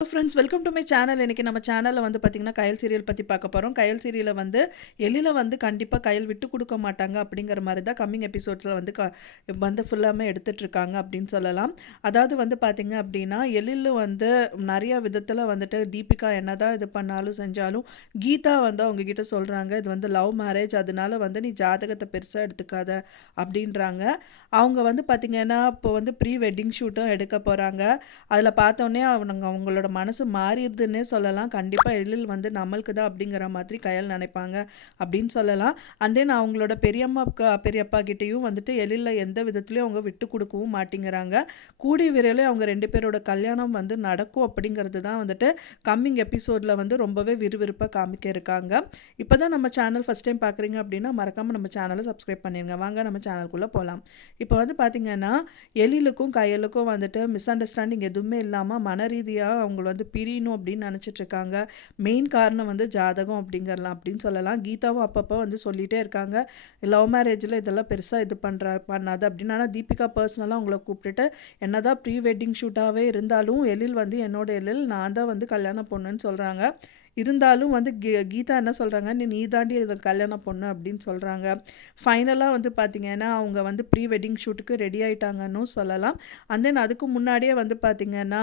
Friends welcome to my channel. இன்றைக்கி நம்ம சேனலில் வந்து பார்த்திங்கன்னா கயல் சீரியல் பற்றி பார்க்க போகிறோம். கயல் சீரியலை வந்து எழில வந்து கண்டிப்பாக கயல் விட்டு கொடுக்க மாட்டாங்க அப்படிங்கிற மாதிரி தான் கம்மிங் எபிசோட்ஸில் வந்து ஃபுல்லாமே எடுத்துகிட்ருக்காங்க அப்படின்னு சொல்லலாம். அதாவது வந்து பார்த்திங்க அப்படின்னா எழில் வந்து நிறையா விதத்தில் வந்துட்டு தீபிகா என்ன தான் இது பண்ணாலும் செஞ்சாலும் கீதா வந்து அவங்கக்கிட்ட சொல்கிறாங்க இது வந்து லவ் மேரேஜ், அதனால வந்து நீ ஜாதகத்தை பெருசாக எடுத்துக்காத அப்படின்றாங்க. அவங்க வந்து பார்த்திங்கன்னா இப்போ வந்து ப்ரீ வெட்டிங் ஷூட்டும் எடுக்க போகிறாங்க. அதில் பார்த்தோன்னே அவங்களோட மனசு மாறிடுதுன்னே சொல்லலாம். கண்டிப்பாக எழில் வந்து நம்மளுக்கு தான் அப்படிங்கிற மாதிரி கயல் நினைப்பாங்க அப்படின்னு சொல்லலாம். அண்ட் தென் அவங்களோட பெரியப்பா கிட்டேயும் வந்துட்டு எழில எந்த விதத்துலையும் அவங்க விட்டு கொடுக்கவும் மாட்டேங்கிறாங்க. கூடி விரையிலே அவங்க ரெண்டு பேரோட கல்யாணம் வந்து நடக்கும் அப்படிங்கிறது தான் வந்துட்டு கம்மிங் எபிசோடில் வந்து ரொம்பவே விறுவிறுப்பாக காமிக்க இருக்காங்க. இப்போ தான் நம்ம சேனல் ஃபஸ்ட் டைம் பார்க்குறீங்க அப்படின்னா மறக்காமல் நம்ம சேனலை சப்ஸ்கிரைப் பண்ணிடுங்க. வாங்க நம்ம சேனலுக்குள்ளே போகலாம். இப்போ வந்து பார்த்திங்கன்னா எழிலுக்கும் கயலுக்கும் வந்துட்டு மிஸ் அண்டர்ஸ்டாண்டிங் எதுவுமே இல்லாமல் மன ரீதியாக அவங்க வந்து பிரியணும் அப்படின்னு நினச்சிட்ருக்காங்க. மெயின் காரணம் வந்து ஜாதகம் அப்படிங்கிறலாம் அப்படின்னு சொல்லலாம். கீதாவும் அப்பப்போ வந்து சொல்லிகிட்டே இருக்காங்க லவ் மேரேஜில் இதெல்லாம் பெருசாக இது பண்ணாது அப்படின்னு. ஆனால் தீபிகா பர்சனலாக அவங்கள கூப்பிட்டுட்டு என்னதான் ப்ரீ வெட்டிங் ஷூட்டாகவே இருந்தாலும் எழில் வந்து என்னோட எழில் நான் தான் வந்து கல்யாணம் பொண்ணுன்னு சொல்கிறாங்க. இருந்தாலும் வந்து கீதா என்ன சொல்கிறாங்க, நீ தாண்டி இதில் கல்யாணம் பொண்ணு அப்படின்னு சொல்கிறாங்க. ஃபைனலாக வந்து பார்த்திங்கன்னா அவங்க வந்து ப்ரீ வெட்டிங் ஷூட்டுக்கு ரெடி ஆகிட்டாங்கன்னு சொல்லலாம். அண்ட் தென் அதுக்கு முன்னாடியே வந்து பார்த்திங்கன்னா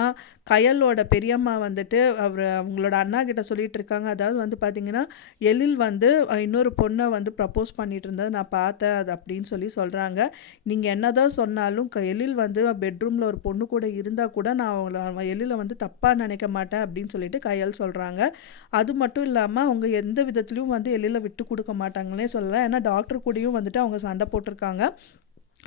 கயலோட பெரியம்மா வந்துட்டு அவங்களோட அண்ணா கிட்ட சொல்லிகிட்டு இருக்காங்க. அதாவது வந்து பார்த்திங்கன்னா எழில் வந்து இன்னொரு பொண்ணை வந்து ப்ரப்போஸ் பண்ணிகிட்டு இருந்தது நான் பார்த்தேன் அது அப்படின்னு சொல்கிறாங்க. நீங்கள் என்ன தான் சொன்னாலும் எழில் வந்து பெட்ரூமில் ஒரு பொண்ணு கூட இருந்தால் கூட நான் எழிலை வந்து தப்பாக நினைக்க மாட்டேன் அப்படின்னு சொல்லிட்டு கயல் சொல்கிறாங்க. அது மட்டும் இல்லாமல் அவங்க எந்த விதத்துலையும் வந்து எழில விட்டு கொடுக்க மாட்டாங்களே சொல்லலாம். ஏன்னா டாக்டர் கூடயும் வந்துட்டு அவங்க சண்டை போட்டிருக்காங்க.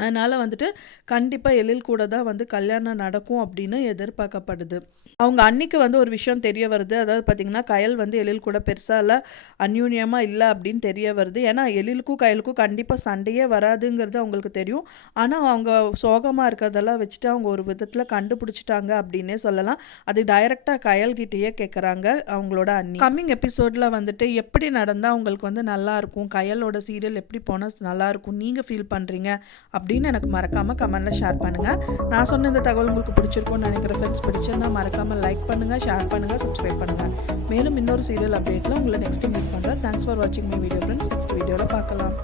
அதனால் வந்துட்டு கண்டிப்பாக எழில் கூட தான் வந்து கல்யாணம் நடக்கும் அப்படின்னு எதிர்பார்க்கப்படுது. அவங்க அன்னைக்கு வந்து ஒரு விஷயம் தெரிய வருது. அதாவது பார்த்திங்கன்னா கயல் வந்து எழில் கூட பெருசாக இல்லை அந்யூன்யமாக இல்லை அப்படின்னு தெரிய வருது. ஏன்னா எழிலுக்கும் கயலுக்கும் கண்டிப்பாக சண்டையே வராதுங்கிறது அவங்களுக்கு தெரியும். ஆனால் அவங்க சோகமாக இருக்கிறதெல்லாம் வச்சுட்டு அவங்க ஒரு விதத்தில் கண்டுபிடிச்சிட்டாங்க அப்படின்னே சொல்லலாம். அது டைரெக்டாக கயல்கிட்டேயே கேட்குறாங்க அவங்களோட அண்ணி. கம்மிங் எபிசோடில் வந்துட்டு எப்படி நடந்தால் அவங்களுக்கு வந்து நல்லாயிருக்கும், கயலோட சீரியல் எப்படி போனால் நல்லாயிருக்கும் நீங்கள் ஃபீல் பண்ணுறீங்க அப்படின்னு எனக்கு மறக்காமல் கமெண்டில் ஷேர் பண்ணுங்கள். நான் சொன்ன இந்த தகவல் உங்களுக்கு பிடிச்சிருக்கும்னு நினைக்கிற ஃப்ரெண்ட்ஸ் பிடிச்சிருந்தா மறக்காமல் லைக் பண்ணுங்கள், ஷேர் பண்ணுங்கள், சப்ஸ்கிரைப் பண்ணுங்கள். மேலும் இன்னொரு சீரியல் அப்டேட்டில் உங்களை நெக்ஸ்ட்டு மீட் பண்ணுறேன். தேங்க்ஸ் ஃபார் வாட்சிங் மை வீடியோ ஃப்ரெண்ட்ஸ். நெக்ஸ்ட் வீடியோவில் பார்க்கலாம்.